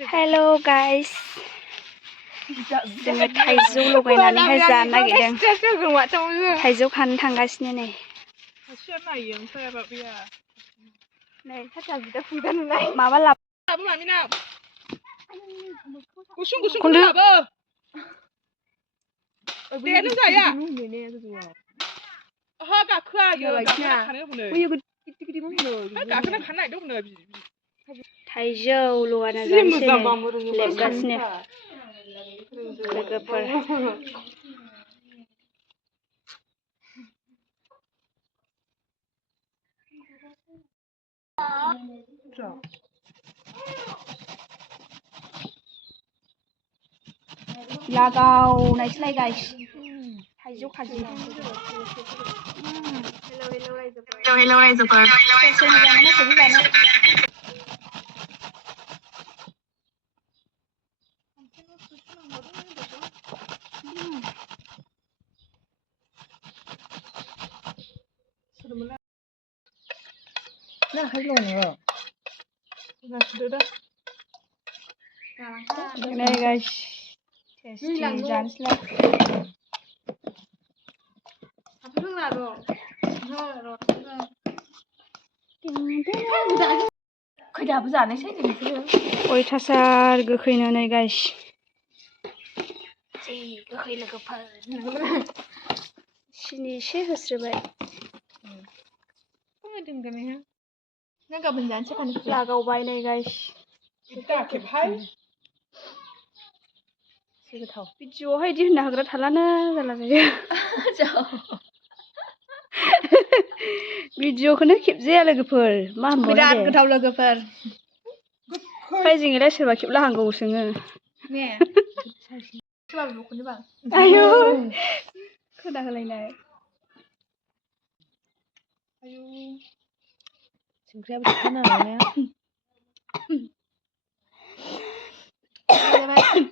Hello guys. जोङो थाइजौ लगायनानैहाय जानो नागिरदों। थाइजौ खानो थांगासिनो नै। माबा लाबो मामिना। गुसुं लाबो। दे नों जाया। ओहो गाखोआ इयो गाखोना खानो होनो। गाखोना खानो नागिरदों थाइजौ लगायना जानोसै लेबगासिनो लोगोफोर। लागावनायसैलाय गाइस थाइजौ खाजि। हेल' रायजोफोर। Đây guys, tasty जानोसैलाय। खैदाबो जानोसै नोंसोरो। अयथासार गोखैनो नै गाइस। जि गोखै लोगोफोर। सिनि एसे होस्रोबाय। लागावबाय नै गाइस। भिडिअ'आवहाय इदि होननो हाग्रा थालानो जाला जायो। भिडिअ'खौनो खेबजाया लोगोफोर मा होनबावनो दे। बिराद गोथाव लोगोफोर। फायजोंलाय सोरबा खेबला हांगौ सोङो। आयौ खोना होलायनाय। आयौ संख्रियाबो जोबथारनांगौ ने।